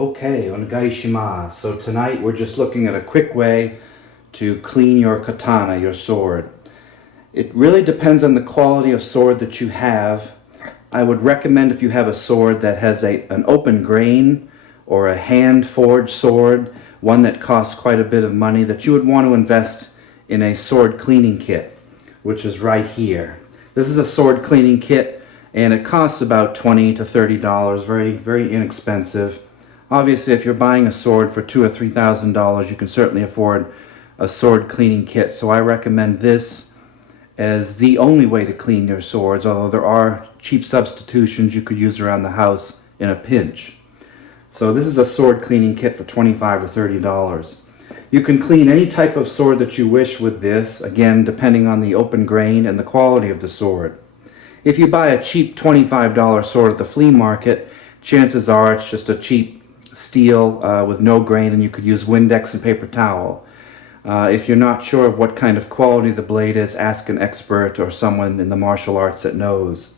Okay, onegaishimasu. So tonight we're just looking at a quick way to clean your katana, your sword. It really depends on the quality of sword that you have. I would recommend if you have a sword that has an open grain or a hand-forged sword, one that costs quite a bit of money, that you would want to invest in a sword cleaning kit, which is right here. This is a sword cleaning kit and it costs about $20 to $30, very, very inexpensive. Obviously, if you're buying a sword for $2,000 or $3,000, you can certainly afford a sword cleaning kit. So I recommend this as the only way to clean your swords, although there are cheap substitutions you could use around the house in a pinch. So this is a sword cleaning kit for $25 or $30. You can clean any type of sword that you wish with this, again, depending on the open grain and the quality of the sword. If you buy a cheap $25 sword at the flea market, chances are it's just a cheap steel with no grain, and you could use Windex and paper towel. If you're not sure of what kind of quality the blade is, ask an expert or someone in the martial arts that knows.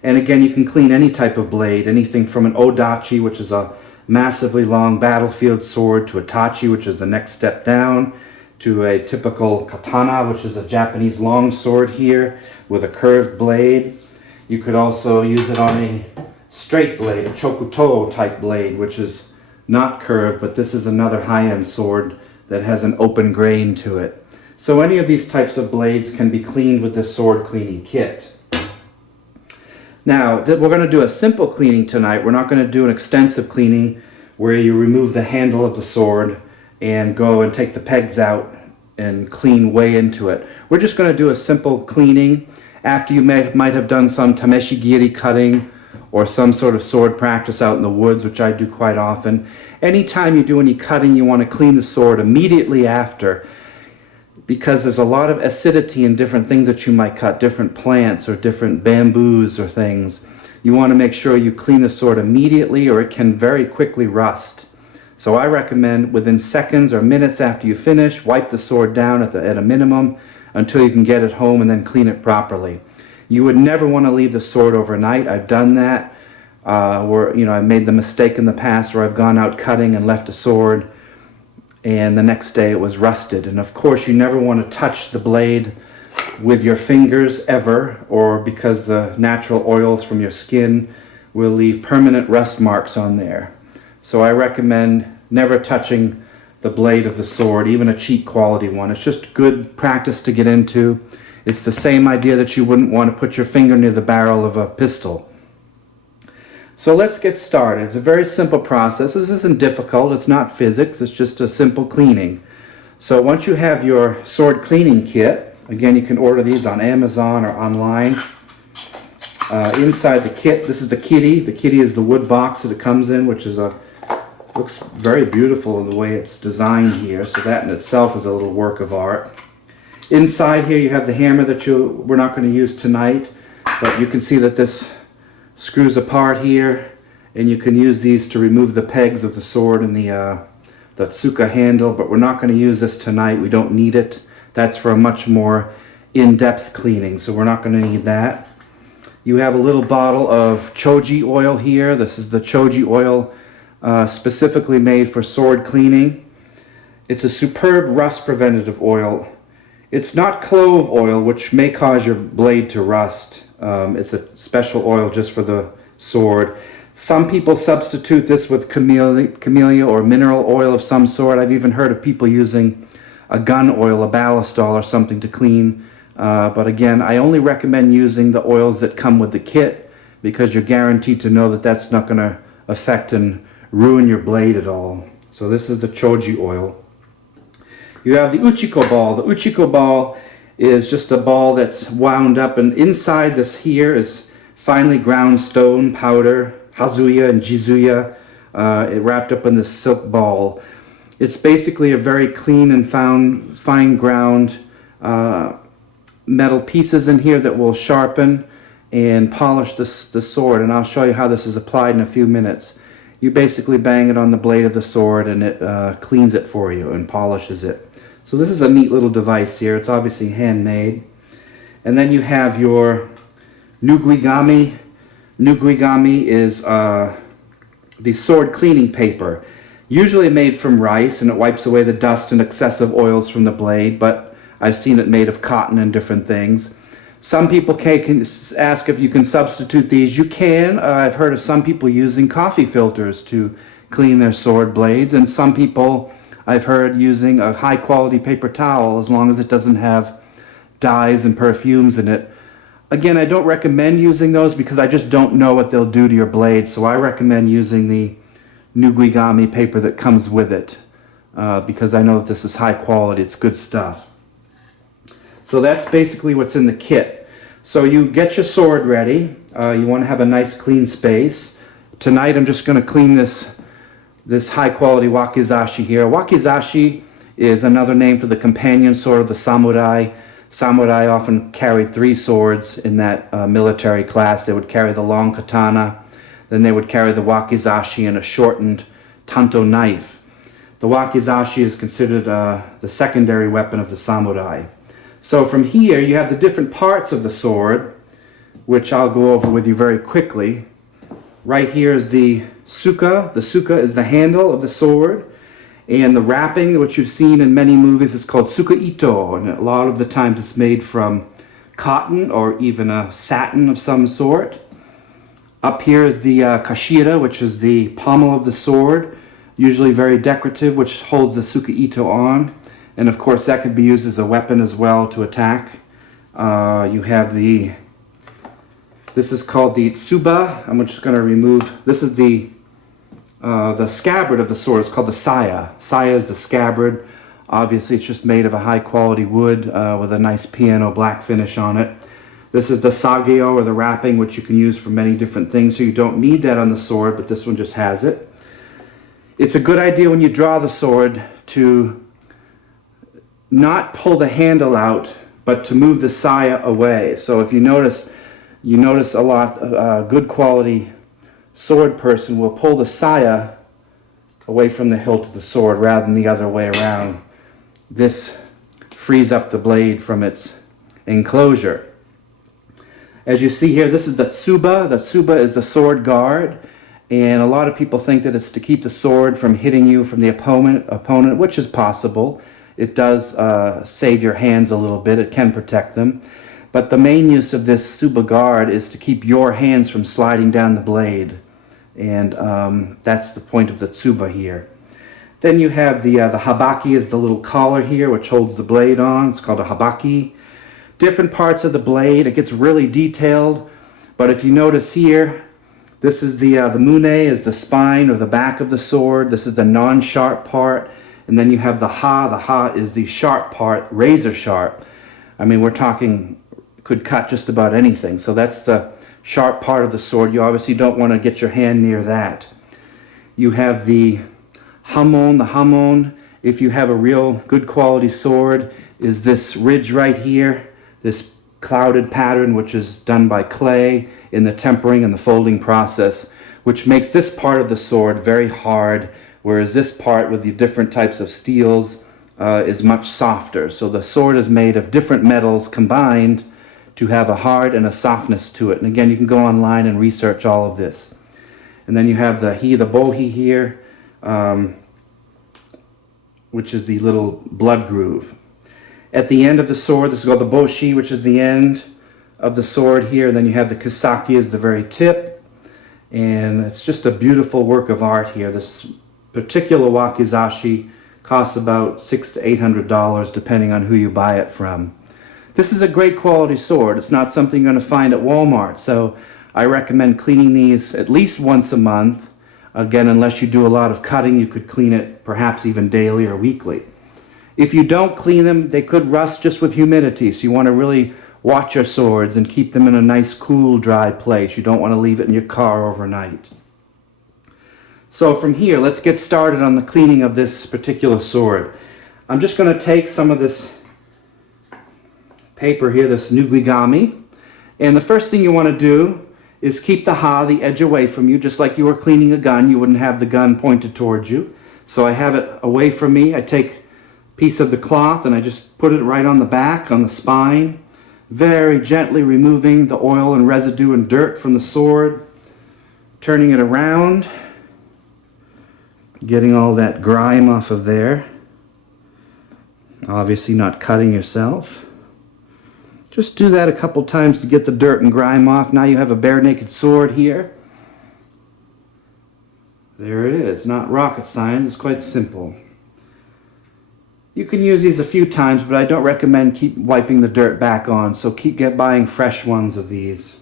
And again, you can clean any type of blade, anything from an odachi, which is a massively long battlefield sword, to a tachi, which is the next step down, to a typical katana, which is a Japanese long sword here with a curved blade. You could also use it on a straight blade, a chokuto type blade, which is not curved, but this is another high-end sword that has an open grain to it. So any of these types of blades can be cleaned with this sword cleaning kit. Now, we're going to do a simple cleaning tonight. We're not going to do an extensive cleaning where you remove the handle of the sword and go and take the pegs out and clean way into it. We're just going to do a simple cleaning after you might have done some tameshigiri cutting or some sort of sword practice out in the woods, which I do quite often. Anytime you do any cutting, you want to clean the sword immediately after, because there's a lot of acidity in different things that you might cut, different plants or different bamboos or things. You want to make sure you clean the sword immediately, or it can very quickly rust. So I recommend within seconds or minutes after you finish, wipe the sword down at a minimum until you can get it home and then clean it properly. You would never want to leave the sword overnight. I've done that. I've made the mistake in the past where I've gone out cutting and left a sword and the next day it was rusted. And of course you never want to touch the blade with your fingers ever, or because the natural oils from your skin will leave permanent rust marks on there. So I recommend never touching the blade of the sword, even a cheap quality one. It's just good practice to get into. It's the same idea that you wouldn't want to put your finger near the barrel of a pistol. So let's get started. It's a very simple process. This isn't difficult. It's not physics. It's just a simple cleaning. So once you have your sword cleaning kit, again, you can order these on Amazon or online. Inside the kit, this is the kitty. The kitty is the wood box that it comes in, which is looks very beautiful in the way it's designed here. So that in itself is a little work of art. Inside here you have the hammer that we're not going to use tonight, but you can see that this screws apart here, and you can use these to remove the pegs of the sword and the tsuka handle, but we're not going to use this tonight. We don't need it. That's for a much more in-depth cleaning, so we're not going to need that. You have a little bottle of choji oil here. This is the choji oil specifically made for sword cleaning. It's a superb rust preventative oil. It's not clove oil, which may cause your blade to rust. It's a special oil just for the sword. Some people substitute this with camellia or mineral oil of some sort. I've even heard of people using a gun oil, a ballistol or something to clean. But again, I only recommend using the oils that come with the kit, because you're guaranteed to know that that's not going to affect and ruin your blade at all. So this is the choji oil. You have the uchiko ball. The uchiko ball is just a ball that's wound up, and inside this here is finely ground stone powder, hazuya and jizuya, wrapped up in this silk ball. It's basically a very clean and fine ground metal pieces in here that will sharpen and polish the sword, and I'll show you how this is applied in a few minutes. You basically bang it on the blade of the sword and it cleans it for you and polishes it. So this is a neat little device here. It's obviously handmade. And then you have your nuguigami. Nuguigami is the sword cleaning paper, usually made from rice, and it wipes away the dust and excessive oils from the blade, but I've seen it made of cotton and different things. Some people can ask if you can substitute these. You can. I've heard of some people using coffee filters to clean their sword blades, and some people I've heard using a high quality paper towel as long as it doesn't have dyes and perfumes in it. Again, I don't recommend using those because I just don't know what they'll do to your blade, so I recommend using the Nugigami paper that comes with it because I know that this is high quality, it's good stuff. So that's basically what's in the kit. So you get your sword ready. You want to have a nice clean space. Tonight I'm just going to clean this high quality wakizashi here. Wakizashi is another name for the companion sword of the samurai. Samurai often carried 3 swords in that military class. They would carry the long katana, then they would carry the wakizashi and a shortened tanto knife. The wakizashi is considered the secondary weapon of the samurai. So from here you have the different parts of the sword, which I'll go over with you very quickly. Right here is the suka. The suka is the handle of the sword. And the wrapping, which you've seen in many movies, is called suka ito, and a lot of the times it's made from cotton or even a satin of some sort. Up here is the kashira, which is the pommel of the sword, usually very decorative, which holds the suka ito on. And of course that could be used as a weapon as well to attack. You have this is called the tsuba. I'm just going to remove, this is the scabbard of the sword. Is called the saya. Saya is the scabbard. Obviously it's just made of a high quality wood with a nice piano black finish on it. This is the sageo, or the wrapping, which you can use for many different things, so you don't need that on the sword, but this one just has it. It's a good idea when you draw the sword to not pull the handle out, but to move the saya away. So if you notice a lot good quality sword person will pull the saya away from the hilt of the sword rather than the other way around. This frees up the blade from its enclosure. As you see here, this is the tsuba. The tsuba is the sword guard, and a lot of people think that it's to keep the sword from hitting you from the opponent, which is possible. It does save your hands a little bit. It can protect them. But the main use of this tsuba guard is to keep your hands from sliding down the blade. And that's the point of the tsuba here. Then you have the habaki is the little collar here, which holds the blade on. It's called a habaki. Different parts of the blade. It gets really detailed. But if you notice here, this is the mune is the spine or the back of the sword. This is the non-sharp part. And then you have the ha. The ha is the sharp part, razor sharp. I mean, we're talking, could cut just about anything. So that's the sharp part of the sword. You obviously don't want to get your hand near that. You have the hamon. The hamon, if you have a real good quality sword, is this ridge right here, this clouded pattern, which is done by clay in the tempering and the folding process, which makes this part of the sword very hard, whereas this part with the different types of steels is much softer. So the sword is made of different metals combined to have a hard and a softness to it. And again, you can go online and research all of this. And then you have the bohi here, which is the little blood groove. At the end of the sword, this is called the boshi, which is the end of the sword here. And then you have the kisaki is the very tip. And it's just a beautiful work of art here. This particular wakizashi costs about $600 to $800 depending on who you buy it from. This is a great quality sword. It's not something you're going to find at Walmart, so I recommend cleaning these at least once a month. Again, unless you do a lot of cutting, you could clean it perhaps even daily or weekly. If you don't clean them, they could rust just with humidity, so you want to really watch your swords and keep them in a nice, cool, dry place. You don't want to leave it in your car overnight. So from here, let's get started on the cleaning of this particular sword. I'm just going to take some of this paper here, this nugigami, and the first thing you want to do is keep the edge away from you, just like you were cleaning a gun. You wouldn't have the gun pointed towards you. So I have it away from me. I take a piece of the cloth and I just put it right on the back, on the spine, very gently removing the oil and residue and dirt from the sword, turning it around, getting all that grime off of there. Obviously not cutting yourself. Just do that a couple times to get the dirt and grime off. Now you have a bare naked sword here. There it is. Not rocket science, it's quite simple. You can use these a few times, but I don't recommend keep wiping the dirt back on, so keep buying fresh ones of these.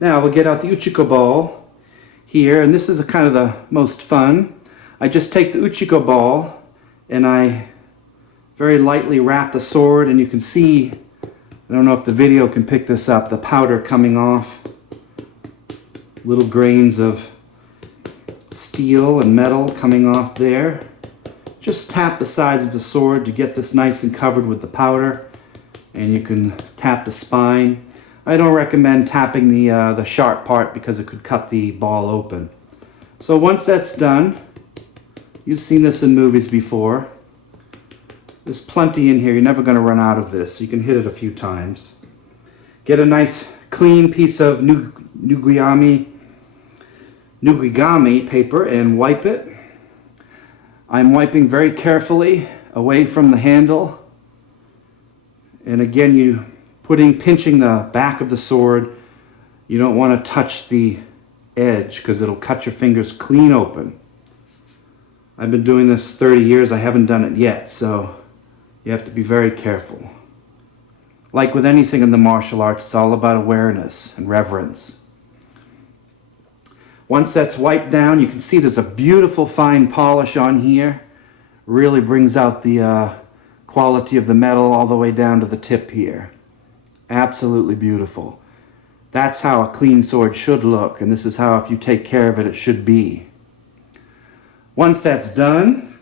Now we'll get out the Uchiko ball here, and this is kind of the most fun. I just take the Uchiko ball and I very lightly wrap the sword, and you can see, I don't know if the video can pick this up, the powder coming off. Little grains of steel and metal coming off there. Just tap the sides of the sword to get this nice and covered with the powder, and you can tap the spine. I don't recommend tapping the sharp part because it could cut the ball open. So once that's done, you've seen this in movies before. There's plenty in here. You're never going to run out of this. You can hit it a few times. Get a nice clean piece of nugigami paper and wipe it. I'm wiping very carefully away from the handle. And again, you pinching the back of the sword. You don't want to touch the edge because it'll cut your fingers clean open. I've been doing this 30 years. I haven't done it yet, so you have to be very careful. Like with anything in the martial arts, it's all about awareness and reverence. Once that's wiped down, you can see there's a beautiful fine polish on here. Really brings out the quality of the metal all the way down to the tip here. Absolutely beautiful. That's how a clean sword should look, and this is how, if you take care of it, it should be. Once that's done,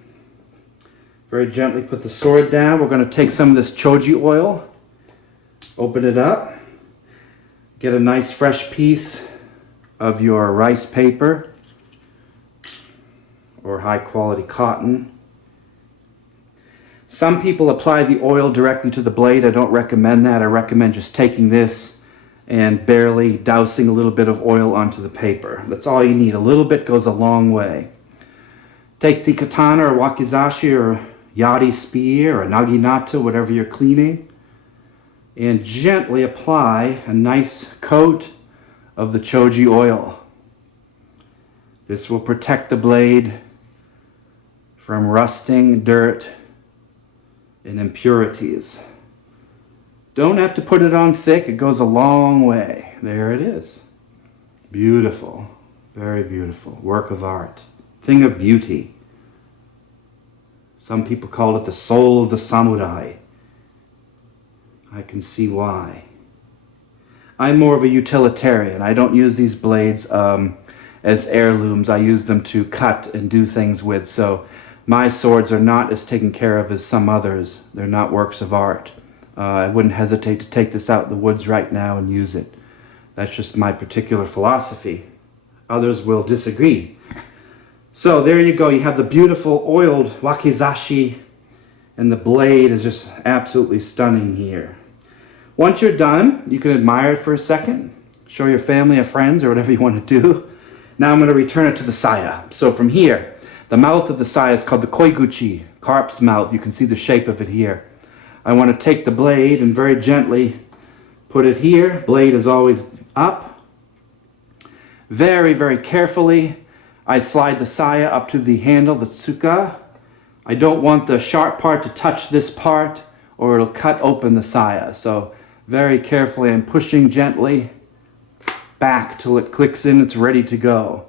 very gently put the sword down. We're going to take some of this choji oil, open it up, get a nice fresh piece of your rice paper or high quality cotton. Some people apply the oil directly to the blade. I don't recommend that. I recommend just taking this and barely dousing a little bit of oil onto the paper. That's all you need. A little bit goes a long way. Take the katana or wakizashi or yari spear or naginata, whatever you're cleaning, and gently apply a nice coat of the choji oil. This will protect the blade from rusting, dirt, and impurities. Don't have to put it on thick. It goes a long way. There it is. Beautiful. Very beautiful. Work of art. Thing of beauty. Some people call it the soul of the samurai. I can see why. I'm more of a utilitarian. I don't use these blades as heirlooms. I use them to cut and do things with. So my swords are not as taken care of as some others. They're not works of art. I wouldn't hesitate to take this out in the woods right now and use it. That's just my particular philosophy. Others will disagree. So there you go. You have the beautiful oiled wakizashi, and the blade is just absolutely stunning here. Once you're done, you can admire it for a second, show your family or friends or whatever you want to do. Now I'm going to return it to the saya. So from here, the mouth of the saya is called the koiguchi, carp's mouth. You can see the shape of it here. I want to take the blade and very gently put it here. Blade is always up. Very, very carefully, I slide the saya up to the handle, the tsuka. I don't want the sharp part to touch this part or it'll cut open the saya. So very carefully I'm pushing gently back till it clicks in, it's ready to go.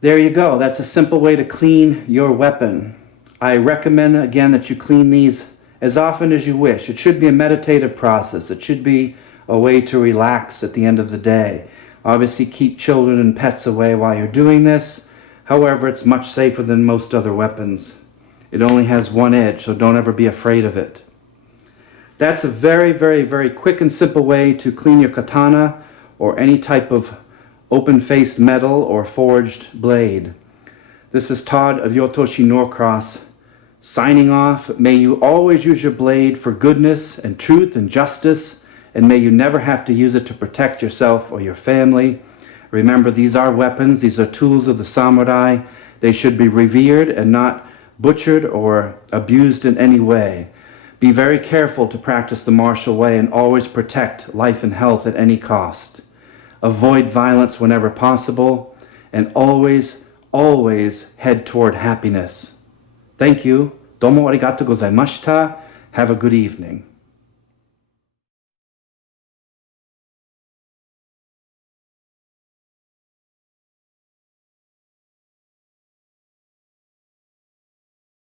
There you go. That's a simple way to clean your weapon. I recommend again that you clean these as often as you wish. It should be a meditative process. It should be a way to relax at the end of the day. Obviously keep children and pets away while you're doing this. However, it's much safer than most other weapons. It only has one edge, so don't ever be afraid of it. That's a very, very, very quick and simple way to clean your katana or any type of open-faced metal or forged blade. This is Todd Ryotoshi Norcross signing off. May you always use your blade for goodness and truth and justice, and may you never have to use it to protect yourself or your family. Remember, these are weapons. These are tools of the samurai. They should be revered and not butchered or abused in any way. Be very careful to practice the martial way and always protect life and health at any cost. Avoid violence whenever possible, and always, always head toward happiness. Thank you. Domo arigatou gozaimashita. Have a good evening.